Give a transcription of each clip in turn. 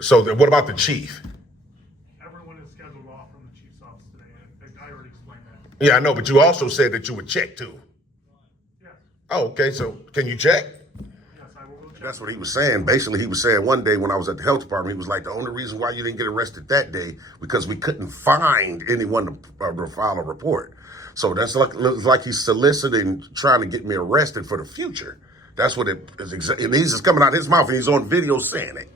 So then what about the chief? Everyone is scheduled off from the chief's office today. I already explained that. Yeah, I know, but you also said that you would check too. Yes. Oh, okay. So can you check? Yes, I will check. That's what he was saying. Basically, he was saying one day when I was at the health department, he was like, the only reason why you didn't get arrested that day because we couldn't find anyone to file a report. So that's like he's soliciting, trying to get me arrested for the future. That's what it is. And he's just coming out his mouth, and he's on video saying it.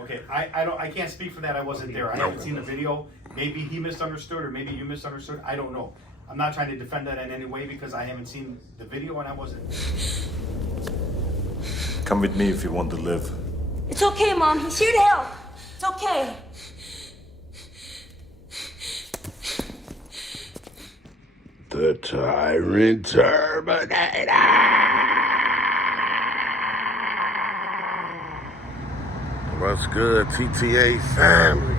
Okay, I can't speak for that. I wasn't there. I haven't seen the video. Maybe he misunderstood, or maybe you misunderstood. I don't know. I'm not trying to defend that in any way because I haven't seen the video and I wasn't. Come with me if you want to live. It's okay, Mom. He's here to help. It's okay. The Tyrant Terminator! What's good, TTA family?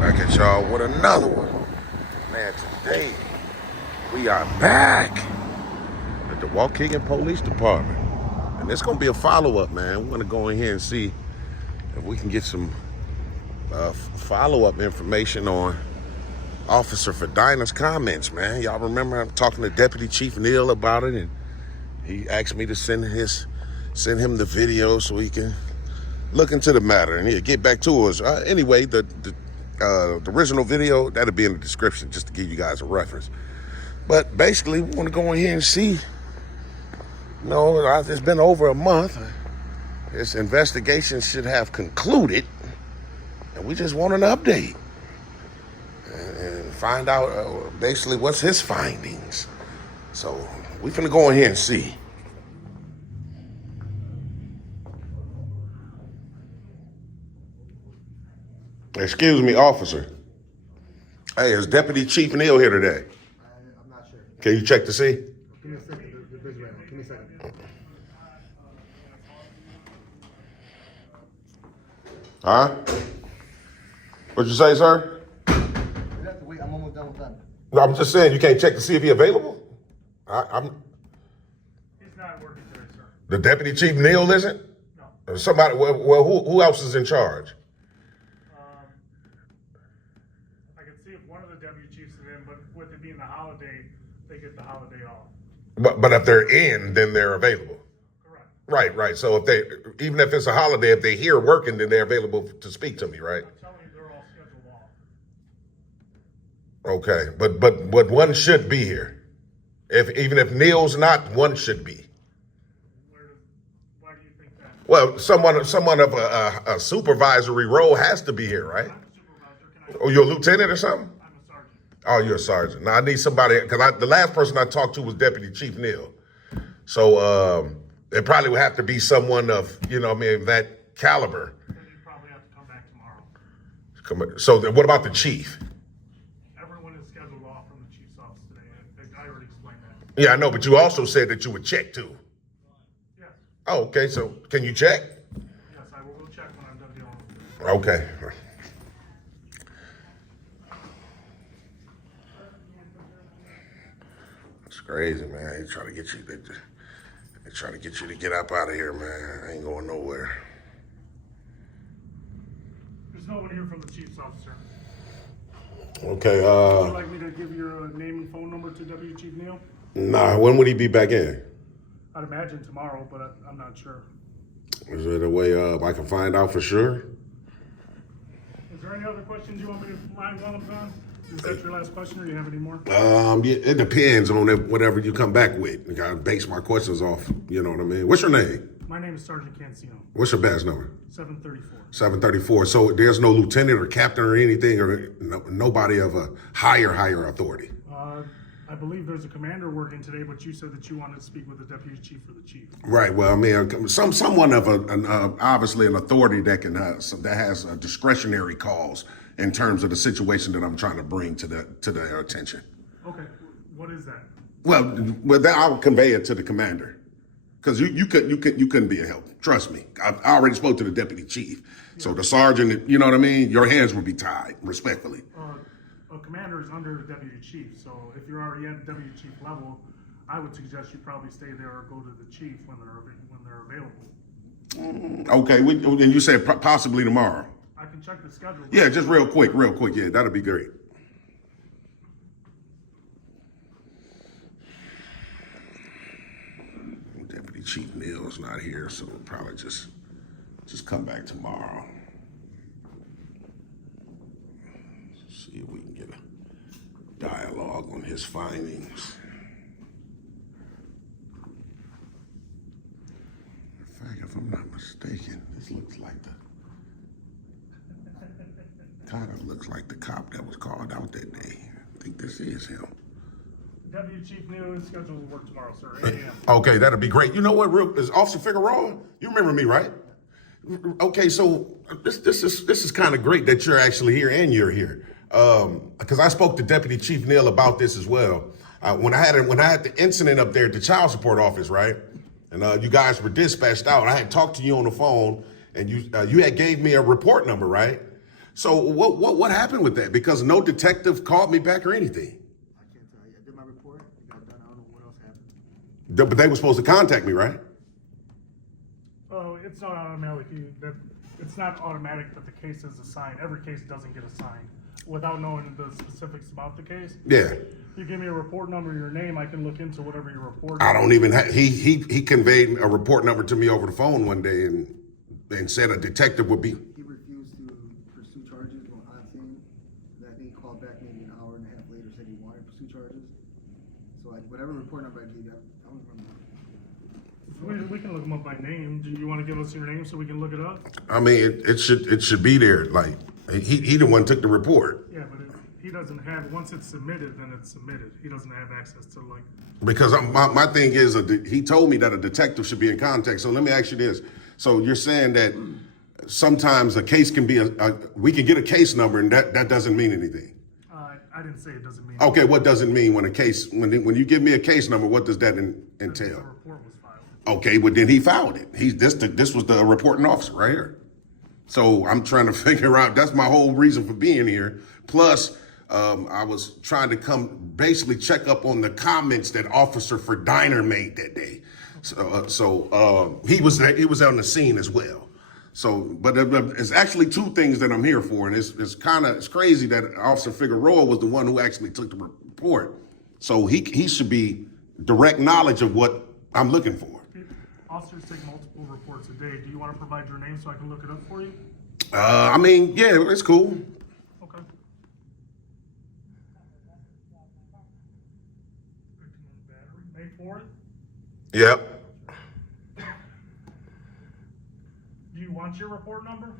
Back at y'all with another one. Man, today we are back at the Waukegan Police Department. And it's going to be a follow-up, man. We're going to go in here and see if we can get some follow-up information on Officer Fedina's comments, man. Y'all remember I'm talking to Deputy Chief Neal about it, and he asked me to send him the video so he can look into the matter, and he'll get back to us. Anyway, the original video, that'll be in the description just to give you guys a reference. But basically, we want to go in here and see. You know, it's been over a month. This investigation should have concluded, and we just want an update and find out basically what's his findings. So we finna go in here and see. Excuse me, officer. Hey, is Deputy Chief Neal here today? I'm not sure. Can you check to see? Give me a second. Give me a second. Huh? What'd you say, sir? You have to wait. I'm almost done with that. No, I'm just saying you can't check to see if he's available. I'm He's not working today, sir. the Deputy Chief Neal isn't? No. Somebody. Well, who else is in charge? I can see if one of the deputy chiefs is in, but with it being the holiday, they get the holiday off. But if they're in, then they're available. Correct. Right. So even if it's a holiday, if they're here working, then they're available to speak to me, right? I'm telling you, they're all scheduled off. Okay. But one should be here. Even if Neal's not, one should be. Why do you think that? Well, someone of a supervisory role has to be here, right? I'm a supervisor. Oh, you're a lieutenant or something? I'm a sergeant. Oh, you're a sergeant. Now I need somebody, because the last person I talked to was Deputy Chief Neal. So it probably would have to be someone of, that caliber. Then you probably have to come back tomorrow. So then what about the chief? Everyone is scheduled off from the chief's office today. I already explained that. Yeah, I know, but you also said that you would check too. Yes. Oh, okay. So can you check? Yes, I will check when I'm done dealing with it. Okay. It's crazy, man. They try to get you to get up out of here, man. I ain't going nowhere. There's no one here from the chief's office, sir. Okay. Would you like me to give your name and phone number to Deputy Chief Neal? Nah. When would he be back in? I'd imagine tomorrow, but I'm not sure. Is there a way I can find out for sure? Is there any other questions you want me to find while I'm gone? Is that your last question, or do you have any more? Yeah, it depends on whatever you come back with. I gotta base my questions off. You know what I mean? What's your name? My name is Sergeant Cancino, What's your badge number? 734. 734. So there's no lieutenant or captain or anything, or nobody of a higher authority. I believe there's a commander working today, but you said that you wanted to speak with the deputy chief or the chief. Right. Well, I mean, someone of obviously an authority that has discretionary calls in terms of the situation that I'm trying to bring to their attention. Okay, what is that? Well, then I'll convey it to the commander, because you couldn't be a help. Trust me. I already spoke to the deputy chief, so the sergeant. You know what I mean? Your hands would be tied, respectfully. A commander is under the deputy chief, so if you're already at deputy chief level, I would suggest you probably stay there or go to the chief when they're available. Okay, and you said possibly tomorrow. I can check the schedule. Yeah, just real quick. Yeah, that'll be great. Deputy Chief Neal's not here, so we'll probably just come back tomorrow. See if we can get a dialogue on his findings. In fact, if I'm not mistaken, this looks like kind of looks like the cop that was called out that day. I think this is him. Deputy Chief Neal is scheduled to work tomorrow, sir, 8 a.m. Okay, that'll be great. You know what, is Officer Figueroa? You remember me, right? Okay, so this is kind of great that you're actually here and you're here, because I spoke to Deputy Chief Neal about this as well. When I had the incident up there at the child support office, right, and you guys were dispatched out. I had talked to you on the phone, and you had gave me a report number, right? So what happened with that? Because no detective called me back or anything. I can't tell you. I did my report. It got done. I don't know what else happened. But they were supposed to contact me, right? Oh, it's not automatic. It's not automatic that the case is assigned. Every case doesn't get assigned without knowing the specifics about the case. Yeah. You give me a report number, your name, I can look into whatever your report. I don't even he conveyed a report number to me over the phone one day and said a detective would be. He refused to pursue charges on scene. I think he called back maybe an hour and a half later, said he wanted to pursue charges. So whatever report number I gave you, I don't remember. We can look them up by name. Do you want to give us your name so we can look it up? I mean, it should be there. Like he the one took the report. Yeah, but he doesn't have. Once it's submitted, then it's submitted. He doesn't have access to like. Because my thing is, he told me that a detective should be in contact. So let me ask you this. So you're saying that sometimes a case can be we can get a case number and that doesn't mean anything. I didn't say it doesn't mean. Okay, what does it mean when when you give me a case number? What does that entail? The report was filed. Okay, but then he filed it. This was the reporting officer right here. So I'm trying to figure out. That's my whole reason for being here. Plus, I was trying to basically check up on the comments that Officer Ferdiner made that day. So he was on the scene as well. So, but it's actually two things that I'm here for, and it's crazy that Officer Figueroa was the one who actually took the report. So he should be direct knowledge of what I'm looking for. Officers take multiple reports a day. Do you want to provide your name so I can look it up for you? I mean, yeah, it's cool. Okay. May 4th? Yep. Do you want your report number?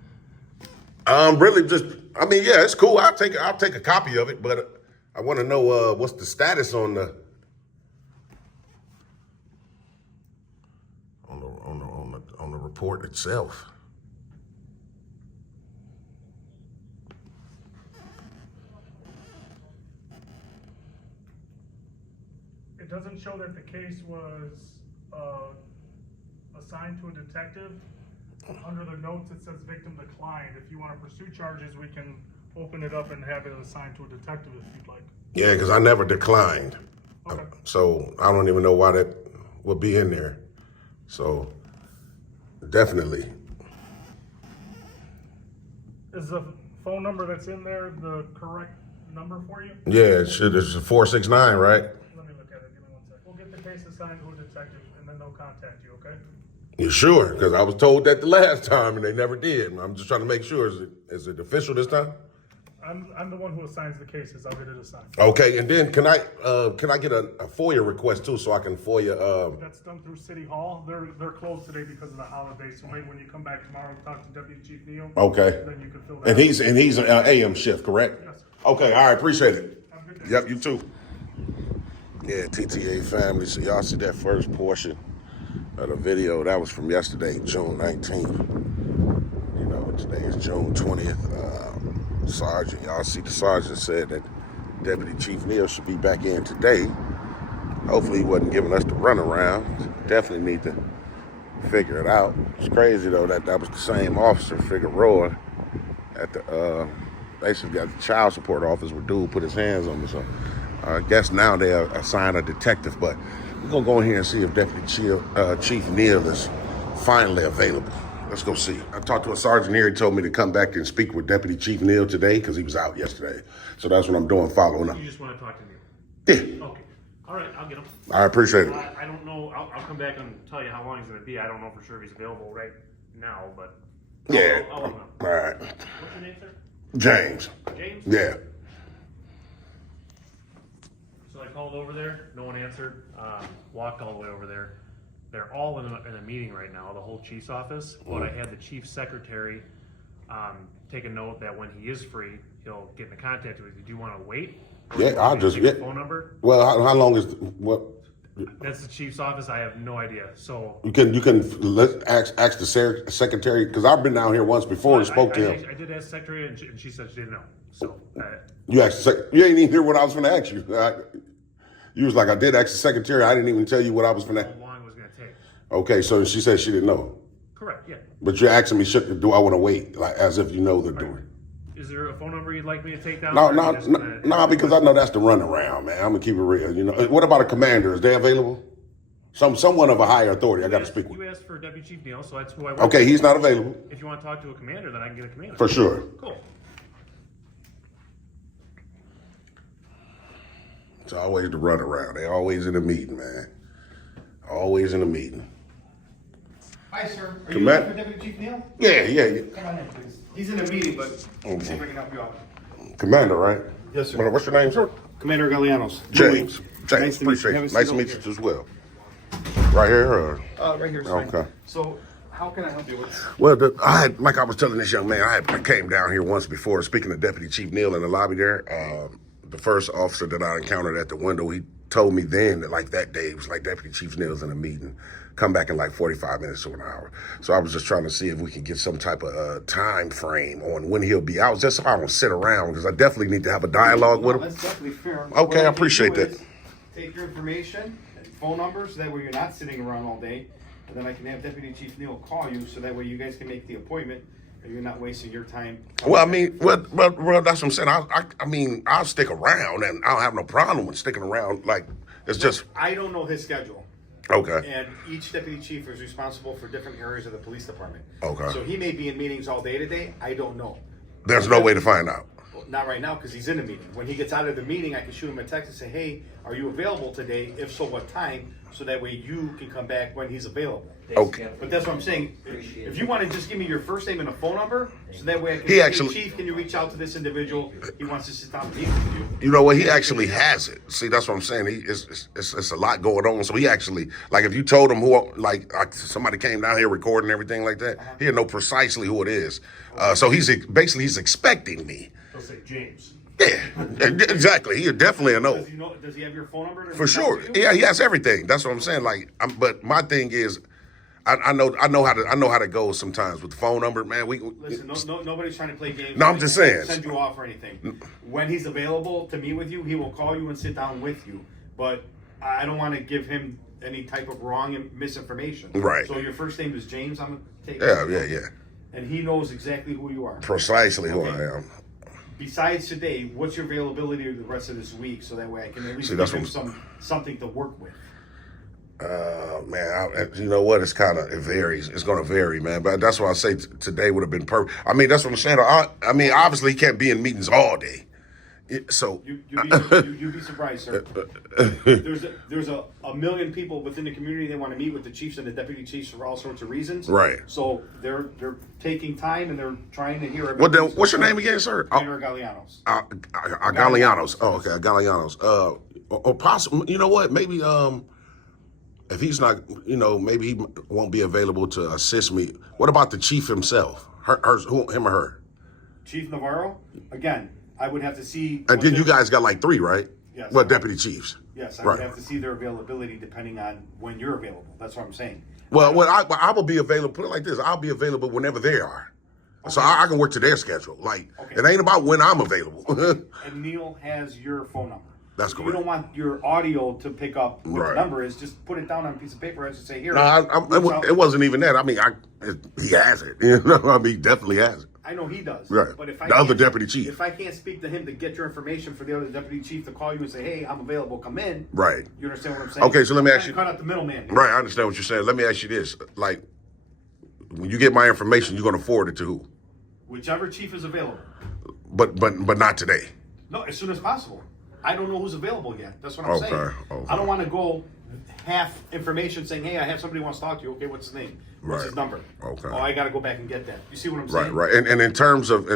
Really just, I mean, yeah, it's cool. I'll take a copy of it, but I want to know what's the status on the report itself. It doesn't show that the case was assigned to a detective. Under the notes, it says victim declined. If you want to pursue charges, we can open it up and have it assigned to a detective if you'd like. Yeah, because I never declined. Okay. So I don't even know why that would be in there. So definitely. Is the phone number that's in there the correct number for you? Yeah, it's 469, right? Let me look at it. Give me 1 second. We'll get the case assigned to a detective and then they'll contact you, okay? You sure? Because I was told that the last time and they never did. I'm just trying to make sure. Is it official this time? I'm the one who assigns the cases. I'll get it assigned. Okay, and then can I get a FOIA request too, so I can FOIA? That's done through City Hall. They're closed today because of the holiday. So maybe when you come back tomorrow, talk to Deputy Chief Neal. Okay. Then you can fill that. And out. he's an AM shift, correct? Yes, sir. Okay, all right, appreciate it. Have a good day. Yep, you too. Yeah, TTA family. So y'all see that first portion of the video. That was from yesterday, June 19th. You know, today is June 20th. Sergeant, y'all see the sergeant said that Deputy Chief Neal should be back in today. Hopefully he wasn't giving us the runaround. Definitely need to figure it out. It's crazy though that was the same officer, Figueroa, at the basically at the child support office where dude put his hands on me. So I guess now they assign a detective, but we're gonna go in here and see if Deputy Chief Neal is finally available. Let's go see. I talked to a sergeant here. He told me to come back and speak with Deputy Chief Neal today because he was out yesterday. So that's what I'm doing, following up. You just want to talk to Neal? Yeah, Okay. All right, I'll get him. I appreciate it. I don't know. I'll come back and tell you how long he's going to be. I don't know for sure if he's available right now, but Yeah. I'll let him know. All right. What's your name, sir? James. James? Yeah. So I called over there. No one answered. Walked all the way over there. They're all in a meeting right now, the whole chief's office. But I had the chief's secretary take a note that when he is free, he'll get into contact with you. Do you want to wait? Or do Yeah, you want I'll me to just give you get. a phone number. Well, how long is what? That's the chief's office. I have no idea. So You can let ask the secretary because I've been down here once before and spoke to him. I did ask the secretary, and she said she didn't know. So You asked you ain't even hear what I was going to ask you. You was like, I did ask the secretary. I didn't even tell you what I was going to. how long it was going to take? Okay, so she said she didn't know, Correct. Yeah. but you're asking me, do I want to wait, like as if you know the door? Is there a phone number you'd like me to take down? No, or no, are you just gonna- no, because I know that's the runaround, man. I'm gonna keep it real. You know, what about a commander? Is they available? Someone of a higher authority. I got to speak with. You asked for Deputy Chief Neal, so that's who I work Okay, with. he's not available If you want to talk to a commander, then I can get a commander. for sure. Cool. It's always the runaround. They always in a meeting, man. Always in a meeting. Hi, sir. Are you Command- looking for Deputy Chief Neal? Yeah. Come on in, please. He's in a meeting, but see if I can help you out. Commander, right? Yes, sir. What's your name, sir? Commander Galianos. James. Nice to meet you. Appreciate Have a it. seat Nice to over meet here. you as well. Right here, or? Right here, sir. Okay. So, how can I help you with? Well, like I was telling this young man, I came down here once before speaking to Deputy Chief Neal in the lobby there. The first officer that I encountered at the window, he told me then that like that day, it was like Deputy Chief Neal's in a meeting. Come back in like 45 minutes to an hour. So I was just trying to see if we could get some type of time frame on when he'll be out, just so I don't sit around, because I definitely need to have a dialogue with him. That's definitely fair. Okay, What I can appreciate do that. is Take your information, and phone number, so that way you're not sitting around all day. And then I can have Deputy Chief Neal call you, so that way you guys can make the appointment, and you're not wasting your time. Well, I mean, well, that's what I'm saying. I mean, I'll stick around, and I'll have no problem with sticking around. Like, it's just, I don't know his schedule. okay. And each deputy chief is responsible for different areas of the police department. Okay. So he may be in meetings all day today. I don't know. There's no way to find out. Well, not right now because he's in a meeting. When he gets out of the meeting, I can shoot him a text and say, "Hey, are you available today? If so, what time?" So that way you can come back when he's available. Okay. But that's what I'm saying. If you want to just give me your first name and a phone number, so that way I can He say, actually- "Hey, Chief, can you reach out to this individual? He wants to sit down and meet with you." You know what? He actually has it. See, that's what I'm saying. It's a lot going on. So he actually, like, if you told him who, like somebody came down here recording everything like that, he'll know precisely who it is. So he's expecting me. They'll say James. Yeah, exactly. He'll definitely know. Does he know? Does he have your phone number? For sure. Yeah, he has everything. That's what I'm saying. Like, but my thing is, I know how to go sometimes with the phone number, man. Listen, nobody's trying to play games. No, I'm just saying. Send you off or anything. When he's available to meet with you, he will call you and sit down with you. But I don't want to give him any type of wrong misinformation. Right. So your first name is James. I'm taking. Yeah. And he knows exactly who you are. Precisely who Okay. I am. Besides today, what's your availability the rest of this week, so that way I can at least See, that's give you what something to work with. Man, you know what? It varies. It's going to vary, man. But that's why I say today would have been perfect. I mean, that's what I'm saying. I mean, obviously, he can't be in meetings all day. So You'd be surprised, sir. There's a million people within the community that want to meet with the chiefs and the deputy chiefs for all sorts of reasons. Right. So they're taking time and they're trying to hear. Well, then, everything. what's your name again, sir? Commander Galianos. Galianos. Oh, okay, Galianos. Or possible. You know what? Maybe if he's not, maybe he won't be available to assist me. What about the chief himself? Him or her? Chief Navarro. Again, I would have to see. And then you guys got like 3, right? Yes. Well, deputy chiefs. Yes, I Right. would have to see their availability depending on when you're available. That's what I'm saying. Well, I will be available. Put it like this: I'll be available whenever they are, so I can work to their schedule. Like Okay. it ain't about when I'm available. And Neil has your phone number. That's If you correct. don't want your audio to pick up what Right. the number is, just put it down on a piece of paper and say, here. No, reach out. it wasn't even that. I mean, he has it. I mean, he definitely has it. I know he does. Right. But if I The other can't- deputy chief. If I can't speak to him to get your information for the other deputy chief to call you and say, hey, I'm available, come in. Right. You understand what I'm saying? Okay, so let me I'm ask trying you- to cut out the middleman. Right. I understand what you're saying. Let me ask you this: like, when you get my information, you're going to forward it to who? Whichever chief is available. But not today. No, as soon as possible. I don't know who's available yet. That's what I'm Okay, saying. okay. I don't want to go half information saying, hey, I have somebody who wants to talk to you. Okay, what's his name? What's Right. his number? Okay. Oh, I got to go back and get that. You see what I'm Right, saying? right. And in terms of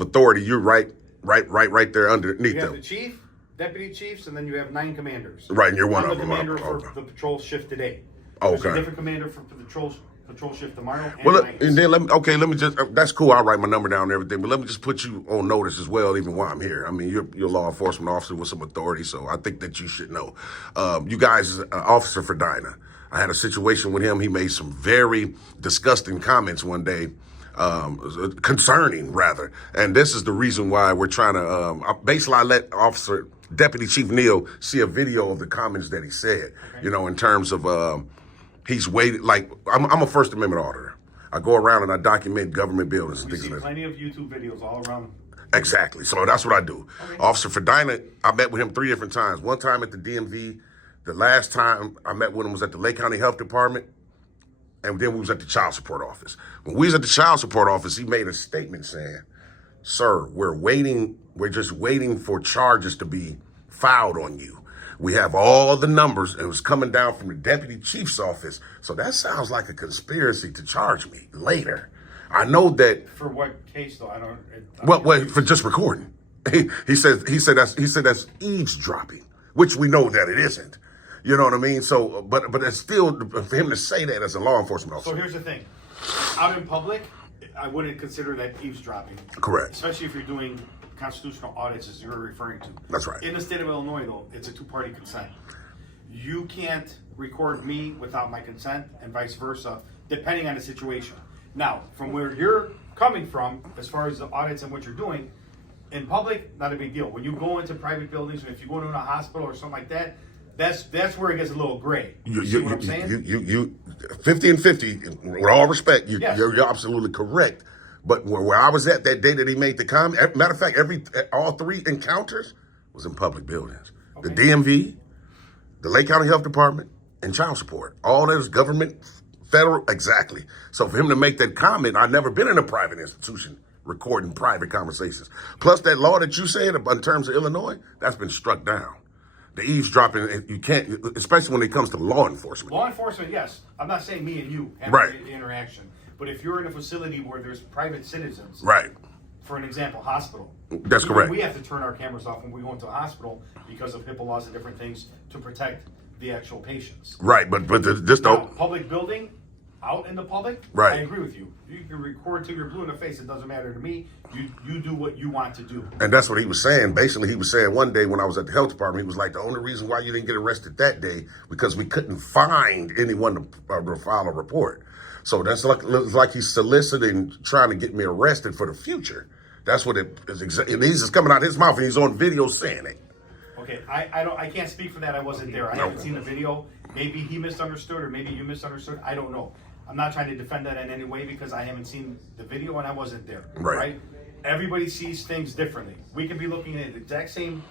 authority, you're right there underneath You have them. the chief, deputy chiefs, and then you have 9 commanders. Right, and you're one I'm of the them. commander for Okay. the patrol shift today. Okay. There's a different commander for the patrol shift tomorrow. And Well, nights. and then let me just, that's cool. I'll write my number down and everything, but let me just put you on notice as well, even while I'm here. I mean, you're a law enforcement officer with some authority, so I think that you should know. You guys, Officer Ferdinand, I had a situation with him. He made some very disgusting comments one day, concerning rather, and this is the reason why we're trying to, basically I let Deputy Chief Neal see a video of the comments that he said, in terms of, he's waited, like, I'm a First Amendment auditor. I go around and I document government buildings and We things see like that. plenty of YouTube videos all around. Exactly. So that's what I do. Okay. Officer Ferdinand, I met with him 3 different times. One time at the DMV. The last time I met with him was at the Lake County Health Department. And then we was at the child support office. When we was at the child support office, he made a statement saying, sir, we're just waiting for charges to be filed on you. We have all the numbers. It was coming down from the deputy chief's office. So that sounds like a conspiracy to charge me later. I know that. For what case though? I don't. Well, for just recording. He said that's eavesdropping, which we know that it isn't. You know what I mean? So, but it's still for him to say that as a law enforcement officer. So here's the thing: out in public, I wouldn't consider that eavesdropping. Correct. Especially if you're doing constitutional audits, as you're referring to. That's right. In the state of Illinois, though, it's a 2-party consent. You can't record me without my consent, and vice versa, depending on the situation. Now, from where you're coming from, as far as the audits and what you're doing, in public, not a big deal. When you go into private buildings, or if you go into a hospital or something like that, that's where it gets a little gray. You see what I'm saying? You 50 and 50, with all respect, Yes. you're absolutely correct. But where I was at that day that he made the comment, matter of fact, all 3 encounters was in public buildings. Okay. The DMV, the Lake County Health Department, and child support. All those government, federal, exactly. So for him to make that comment, I've never been in a private institution recording private conversations. Plus that law that you said in terms of Illinois, that's been struck down. The eavesdropping, you can't, especially when it comes to law enforcement. Law enforcement, yes. I'm not saying me and you have Right. the interaction. But if you're in a facility where there's private citizens, Right. for an example, hospital. That's even correct. We have to turn our cameras off when we go into a hospital because of HIPAA laws and different things to protect the actual patients. Right, but this Now, don't. public building, out in the public, Right. I agree with you. You can record till you're blue in the face. It doesn't matter to me. You do what you want to do. And that's what he was saying. Basically, he was saying one day when I was at the health department, he was like, the only reason why you didn't get arrested that day because we couldn't find anyone to file a report. So that's like he's soliciting, trying to get me arrested for the future. That's what it is. And he's just coming out of his mouth, and he's on video saying it. Okay, I can't speak for that. I wasn't there. I haven't seen the video. Maybe he misunderstood, or maybe you misunderstood. I don't know. I'm not trying to defend that in any way because I haven't seen the video and I wasn't there. Right. Everybody sees things differently. We can be looking at the exact same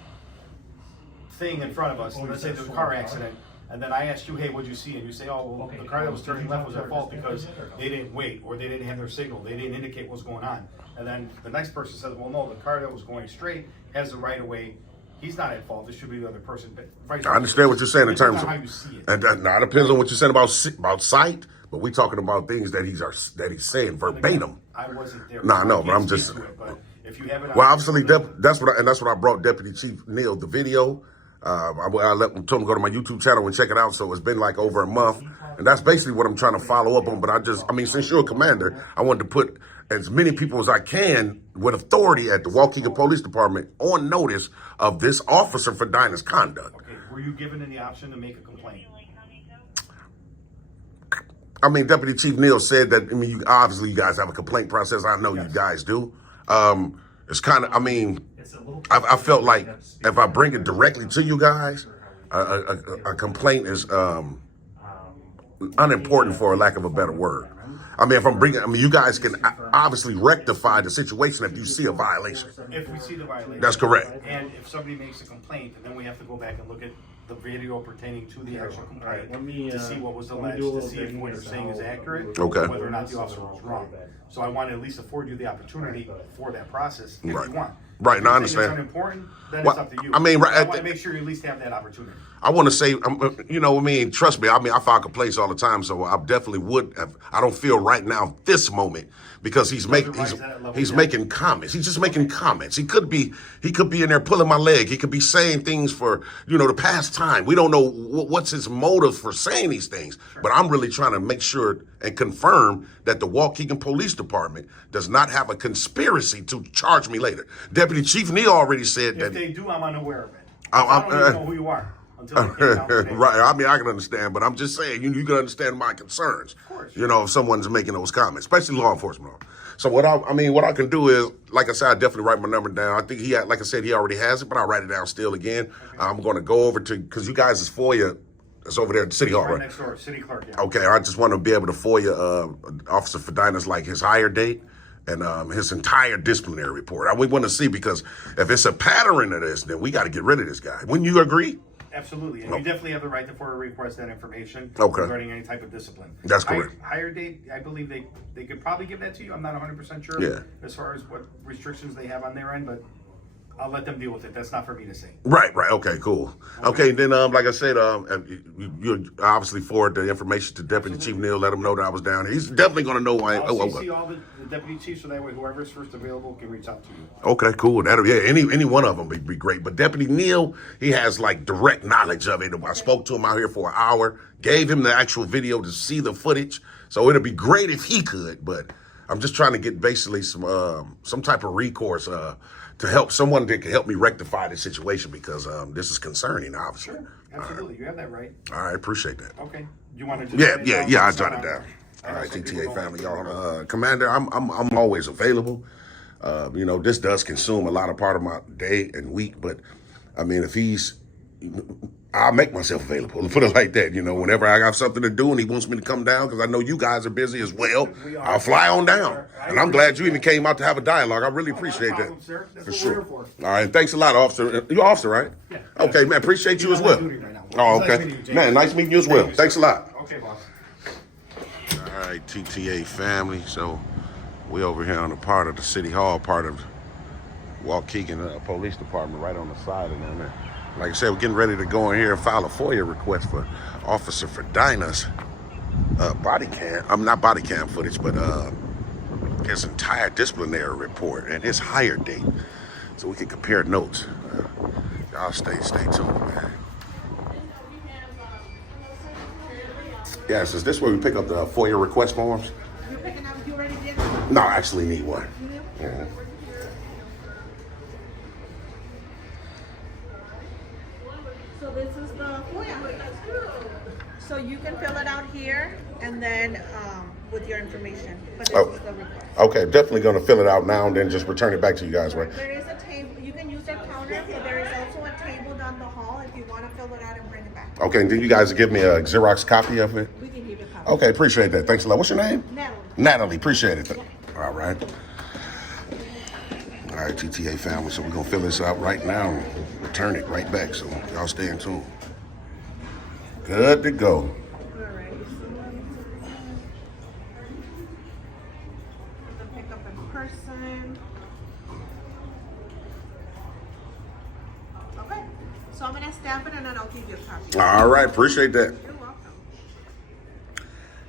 thing in front of us. Let's say there's a car accident, and then I ask you, hey, what'd you see? And you say, oh, well, the car that was turning left was at fault because they didn't wait, or they didn't have their signal. They didn't indicate what's going on. And then the next person says, well, no, the car that was going straight has the right of way. He's not at fault. This should be the other person. But I understand what you're saying in terms of how you see it. And that depends on what you're saying about sight, but we're talking about things that he's saying verbatim. I wasn't there. Nah, so no, I but can't I'm just- speak to it, but if you have it on Well, obviously, that's what I brought Deputy Chief Neal the video. I told him to go to my YouTube channel and check it out. So it's been like over a month, and that's basically what I'm trying to follow up on. But I mean, since you're a commander, I wanted to put as many people as I can with authority at the Waukegan Police Department on notice of this officer for Dinah's conduct. Okay, were you given any option to make a complaint? I mean, Deputy Chief Neal said that. I mean, obviously, you guys have a complaint process. I know you guys do. It's kind of. I mean, I felt like if I bring it directly to you guys, a complaint is unimportant, for a lack of a better word. I mean, you guys can obviously rectify the situation if you see a violation. If we see the violation. That's correct. And if somebody makes a complaint, and then we have to go back and look at the video pertaining to the actual complaint, let me, to see what was let me alleged, do a to little see if digging what you're as to saying is how- accurate, Okay. or whether or not the officer was wrong. So I want to at least afford you the opportunity for that process if Right. you want. Right, If no, I you think understand. it's unimportant, then Well, it's up to you. I mean, right I at want to the- make sure you at least have that opportunity. I want to say, you know, I mean, trust me. I mean, I file complaints all the time, so I definitely would have. I don't feel right now this moment because he's making rise to that level, he's yeah. making comments. He's just making comments. He could be in there pulling my leg. He could be saying things for the past time. We don't know what's his motive for saying these things. But I'm really trying to make sure and confirm that the Waukegan Police Department does not have a conspiracy to charge me later. Deputy Chief Neal already said If that. they do, I'm unaware of it. I- I don't even know who you are until it came out today. Right. I mean, I can understand, but I'm just saying, you can understand my concerns. Of course. If someone's making those comments, especially law enforcement. So what I can do is, like I said, I definitely write my number down. I think like I said, he already has it, but I'll write it down still again. Okay. I'm going to go over to, because you guys is FOIA, it's over there at the City Hall, Right right? next door, city clerk, yeah. Okay, I just want to be able to FOIA Officer Fedina's, like, his hire date and his entire disciplinary report. We want to see, because if it's a pattern of this, then we got to get rid of this guy. Wouldn't you agree? Absolutely, and you definitely have the right to request that information Okay. regarding any type of discipline. That's correct. Hire date, I believe they could probably give that to you. I'm not 100% sure Yeah. as far as what restrictions they have on their end, but I'll let them deal with it. That's not for me to say. Right. Okay, cool. Okay, then, like I said, you obviously forward the information to Deputy Chief Neal, let him know that I was down here. He's definitely going to know why. I'll CC all the deputy chiefs, so that way whoever's first available can reach out to you. Okay, cool. Any one of them would be great. But Deputy Neal, he has like direct knowledge of it. I spoke to him out here for an hour, gave him the actual video to see the footage. So it'd be great if he could, but I'm just trying to get basically some type of recourse to help someone that can help me rectify the situation, because this is concerning, obviously. Sure, absolutely. You have that right. All right, appreciate that. Okay. You want to just Yeah, I jotted it down. All right, TTA family, y'all. Commander, I'm always available. This does consume a lot of part of my day and week, but I mean, I'll make myself available. Put it like that. Whenever I got something to do and he wants me to come down, because I know you guys are busy as well, I'll fly on down. And I'm glad you even came out to have a dialogue. I really appreciate that. Sir. That's For what sure. we're here for. All right, thanks a lot, officer. You're officer, right? Yeah. Okay, man. Appreciate you as well. Duty right now. Oh, Nice okay. meeting you, James. Man, nice meeting you as well. Thank you, Thanks a sir. lot. Okay, boss. All right, TTA family. So we over here on the part of the City Hall, part of Waukegan Police Department, right on the side of them. Like I said, we're getting ready to go in here and file a FOIA request for Officer Fedina's body cam. Not body cam footage, but his entire disciplinary report and his hire date, so we can compare notes. Y'all stay tuned, man. Yes, is this where we pick up the FOIA request forms? You're picking up, you already did? No, I actually need one. Yeah. So this is the FOIA. So you can fill it out here and then with your information. But this is the request. Okay, definitely gonna fill it out now and then just return it back to you guys, right? There is a table, you can use their counter, but there is also a table down the hall if you want to fill it out and bring it back. Okay, and then you guys give me a Xerox copy of it? We can give you a copy. Okay, appreciate that. Thanks a lot. What's your name? Natalie. Natalie, appreciate it. All right. All right, TTA family, so we're gonna fill this out right now and return it right back, so y'all stay in tune. Good to go. All right. The pickup in person. Okay. So I'm gonna stamp it and then I'll give you a copy. All right, appreciate that. You're welcome.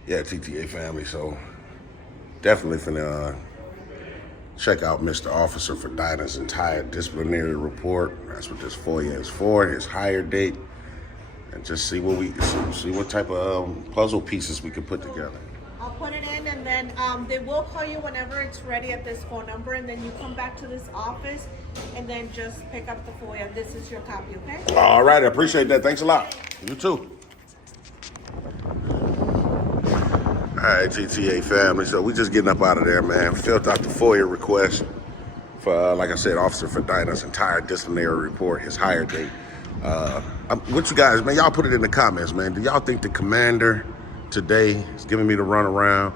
Yeah, TTA family, so definitely finna check out Mr. Officer Fedina's entire disciplinary report. That's what this FOIA is for, his hire date, and just see what type of puzzle pieces we can put together. I'll put it in and then they will call you whenever it's ready at this phone number, and then you come back to this office and then just pick up the FOIA. This is your copy, okay? All right, I appreciate that. Thanks a lot. You too. All right, TTA family. So we just getting up out of there, man. Filled out the FOIA request for, like I said, Officer Fedina's entire disciplinary report, his hire date. What you guys, man, y'all put it in the comments, man. Do y'all think the commander today is giving me the runaround?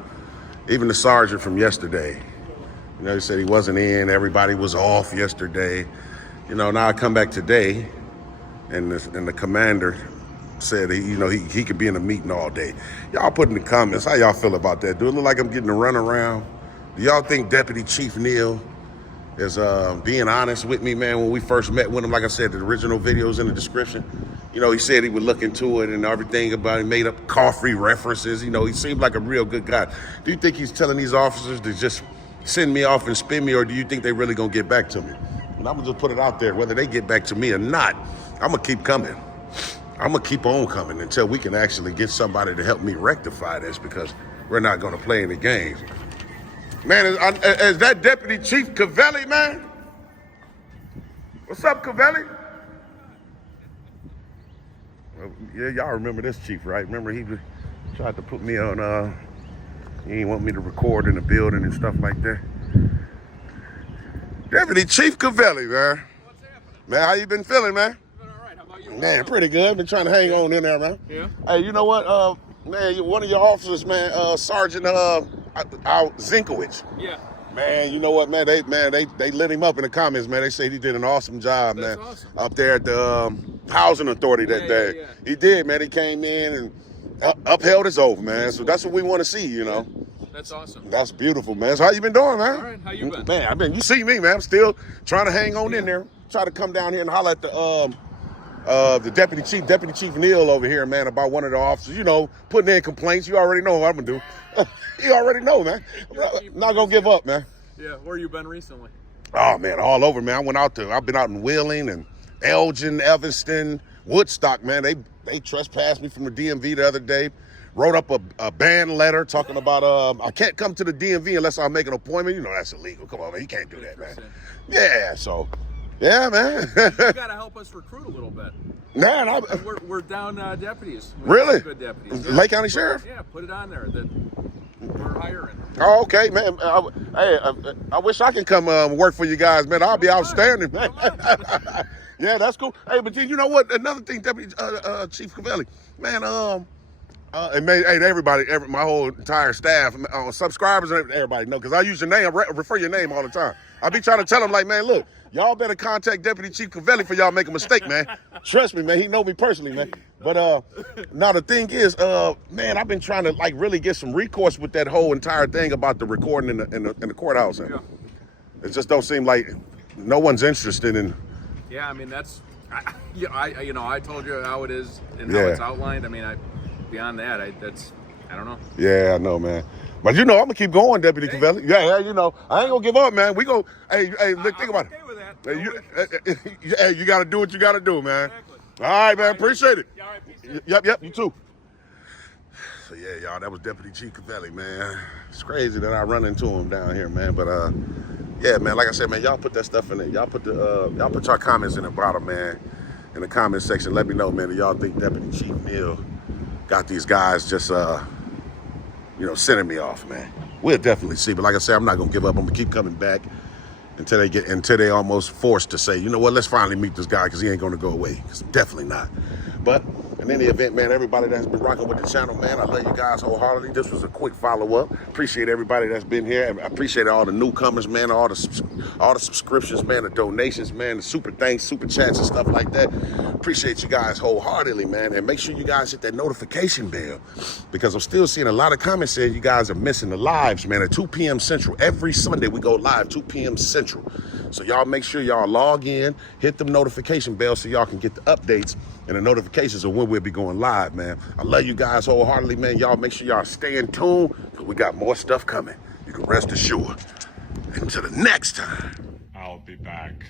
Even the sergeant from yesterday. He said he wasn't in. Everybody was off yesterday. Now I come back today, and the commander said he could be in a meeting all day. Y'all put in the comments how y'all feel about that. Do it look like I'm getting a run around? Do y'all think Deputy Chief Neal is being honest with me, man? When we first met with him, like I said, the original video's in the description. He said he would look into it and everything about it. He made up coffee references. He seemed like a real good guy. Do you think he's telling these officers to just send me off and spin me, or do you think they really gonna get back to me? And I'm gonna just put it out there, whether they get back to me or not, I'm gonna keep coming. I'm gonna keep on coming until we can actually get somebody to help me rectify this, because we're not gonna play any games. Man, is that Deputy Chief Cavelli, man? What's up, Cavelli? Well, yeah, y'all remember this chief, right? Remember he tried to put me on, he didn't want me to record in the building and stuff like that. Deputy Chief Cavelli, man. What's happening? Man, how you been feeling, man? Been all right. How about you? Man, pretty good. Been trying to hang on in there, man. Yeah. Hey, you know what, man, one of your officers, man, Sergeant Zinkowicz. Yeah. Man, you know what, man? They lit him up in the comments, man. They say he did an awesome job, That's man. awesome. Up there at the housing authority that day. Yeah. He did, man. He came in and upheld his oath, man. So that's what we want to see, That's awesome. That's beautiful, man. So how you been doing, man? All right. How you been? Man, you see me, man. I'm still trying to hang on in there. Try to come down here and holler at the Deputy Chief Neal over here, man, about one of the officers, putting in complaints. You already know what I'm gonna do. You already know, man. I'm not gonna give up, man. Yeah. Where you been recently? Oh man, all over, man. I've been out in Wheeling and Elgin, Evanston, Woodstock, man. They trespassed me from the DMV the other day. Wrote up a ban letter talking about I can't come to the DMV unless I make an appointment. That's illegal. Come on, man. You can't do that, man. Yeah, so yeah, man. You gotta help us recruit a little bit. Man, We're down deputies. Really? Good deputies. Lake County Sheriff? Yeah. Put it on there that we're hiring. Oh, okay, man. I wish I could come work for you guys, man. I'll be outstanding, man. Yeah, that's cool. Hey, but you know what? Another thing, Deputy Chief Cavelli, man. And everybody, my whole entire staff, subscribers, and everybody know, because I use your name, refer your name all the time. I be trying to tell them, like, man, look, y'all better contact Deputy Chief Cavelli for y'all make a mistake, man. Trust me, man. He know me personally, man. But now the thing is, man, I've been trying to really get some recourse with that whole entire thing about the recording in the courthouse. Yeah. It just don't seem like no one's interested in. Yeah. I mean, that's. I told you how it is and how it's outlined. I mean, beyond that, I don't know. Yeah, I know, man. But I'm gonna keep going, Deputy Cavelli. Yeah, I ain't gonna give up, man. We go. Hey, look, think about okay it. with that. Hey, you gotta do what you gotta do, man. Exactly. All right, man. Appreciate it. Yeah, all right, peace. Yep, you too. So yeah, y'all, that was Deputy Chief Cavelli, man. It's crazy that I run into him down here, man. But yeah, man. Like I said, man, y'all put that stuff in there. Y'all put your comments in the bottom, man. In the comment section, let me know, man. Do y'all think Deputy Chief Neal got these guys just sending me off, man? We'll definitely see. But like I said, I'm not gonna give up. I'm gonna keep coming back until they almost forced to say, you know what, let's finally meet this guy, because he ain't gonna go away. Because definitely not. But in any event, man, everybody that's been rocking with the channel, man, I love you guys wholeheartedly. This was a quick follow-up. Appreciate everybody that's been here. I appreciate all the newcomers, man, all the subscriptions, man, the donations, man, the super thanks, super chats and stuff like that. Appreciate you guys wholeheartedly, man. And make sure you guys hit that notification bell, because I'm still seeing a lot of comments saying you guys are missing the lives, man, at 2 p.m. Central. Every Sunday we go live 2 p.m. Central. So y'all make sure y'all log in, hit the notification bell so y'all can get the updates and the notifications of when we'll be going live, man. I love you guys wholeheartedly, man. Y'all make sure y'all stay in tune, because we got more stuff coming. You can rest assured. Until the next time. I'll be back.